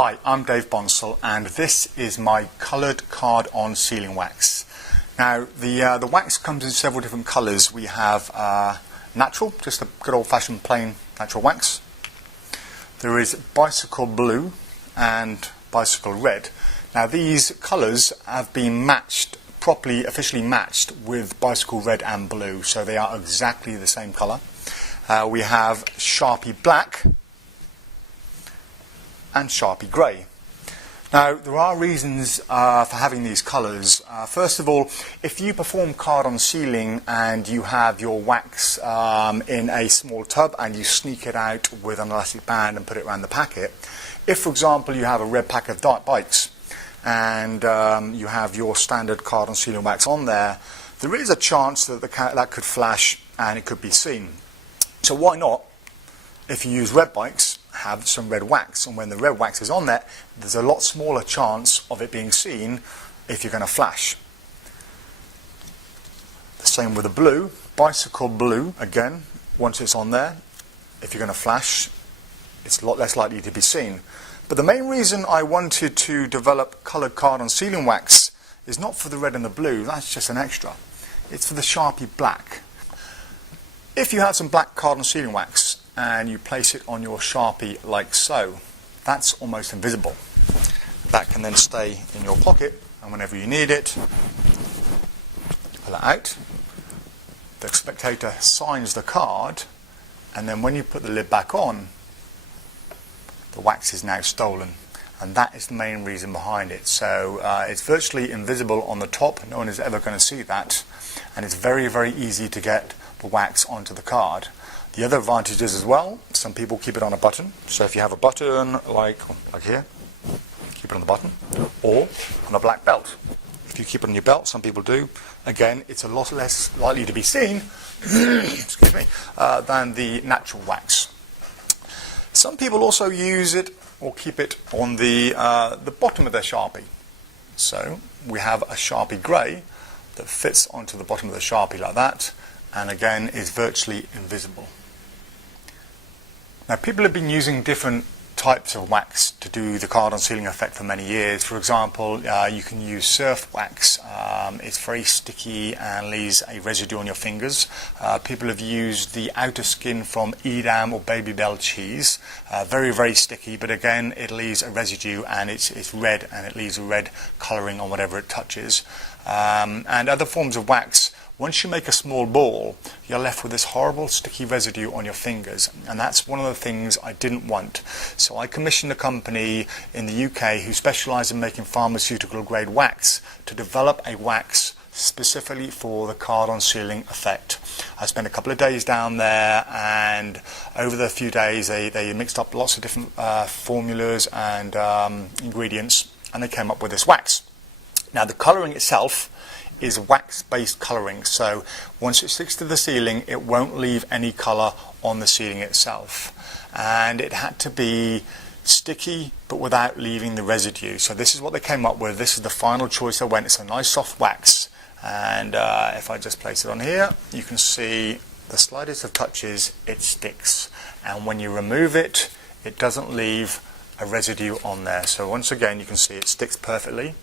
Hi, I'm Dave Bonsall and this is my coloured card-on sealing wax. Now the wax comes in several different colours. We have natural, just a good old-fashioned plain natural wax. There is bicycle blue and bicycle red. Now these colours have been matched, properly officially matched with bicycle red and blue, so they are exactly the same colour. We have Sharpie black and Sharpie grey. Now there are reasons for having these colours. First of all, if you perform card-on sealing and you have your wax in a small tub and you sneak it out with an elastic band and put it around the packet, if for example you have a red pack of dirt bikes and you have your standard card-on sealing wax on there, there is a chance that that could flash and it could be seen. So why not, if you use red bikes, have some red wax, and when the red wax is on there, there's a lot smaller chance of it being seen if you're going to flash. The same with the blue, bicycle blue, again, once it's on there, if you're going to flash, it's a lot less likely to be seen. But the main reason I wanted to develop coloured card-on sealing wax is not for the red and the blue, that's just an extra. It's for the Sharpie black. If you have some black card-on sealing wax and you place it on your Sharpie like so, that's almost invisible. That can then stay in your pocket, and whenever you need it, pull it out. The spectator signs the card, and then when you put the lid back on, the wax is now stolen. And that is the main reason behind it. So it's virtually invisible on the top, no one is ever going to see that, and it's very, very easy to get the wax onto the card. The other advantages as well, some people keep it on a button. So if you have a button like here, keep it on the button, or on a black belt. If you keep it on your belt, some people do, again, it's a lot less likely to be seen excuse me, than the natural wax. Some people also use it or keep it on the bottom of their Sharpie. So we have a Sharpie grey that fits onto the bottom of the Sharpie like that, and again is virtually invisible. Now people have been using different types of wax to do the card-on sealing effect for many years. For example, you can use surf wax. It's very sticky and leaves a residue on your fingers. People have used the outer skin from Edam or Babybel cheese. Very, very sticky, but again it leaves a residue and it's red, and it leaves a red colouring on whatever it touches. And other forms of wax, once you make a small ball, you're left with this horrible sticky residue on your fingers, and that's one of the things I didn't want. So I commissioned a company in the UK who specialise in making pharmaceutical grade wax to develop a wax specifically for the card-on sealing effect. I spent a couple of days down there, and over the few days they mixed up lots of different formulas and ingredients, and they came up with this wax. Now the colouring itself is wax-based colouring, so once it sticks to the ceiling it won't leave any colour on the ceiling itself, and it had to be sticky but without leaving the residue. So this is what they came up with. This is the final choice I went. It's a nice soft wax, and if I just place it on here, you can see the slightest of touches it sticks, and when you remove it, it doesn't leave a residue on there. So once again you can see it sticks perfectly.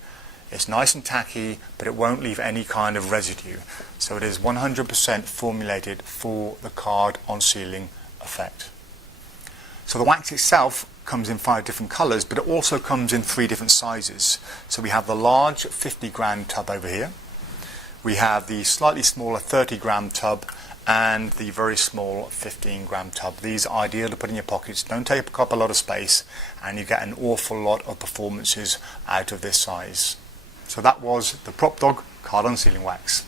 It's nice and tacky, but it won't leave any kind of residue. So it is 100% formulated for the card-on sealing effect. So the wax itself comes in 5 different colours, but it also comes in 3 different sizes. So we have the large 50-gram tub over here. We have the slightly smaller 30-gram tub and the very small 15-gram tub. These are ideal to put in your pockets, don't take up a lot of space, and you get an awful lot of performances out of this size. So that was the Prop Dog card-on sealing wax.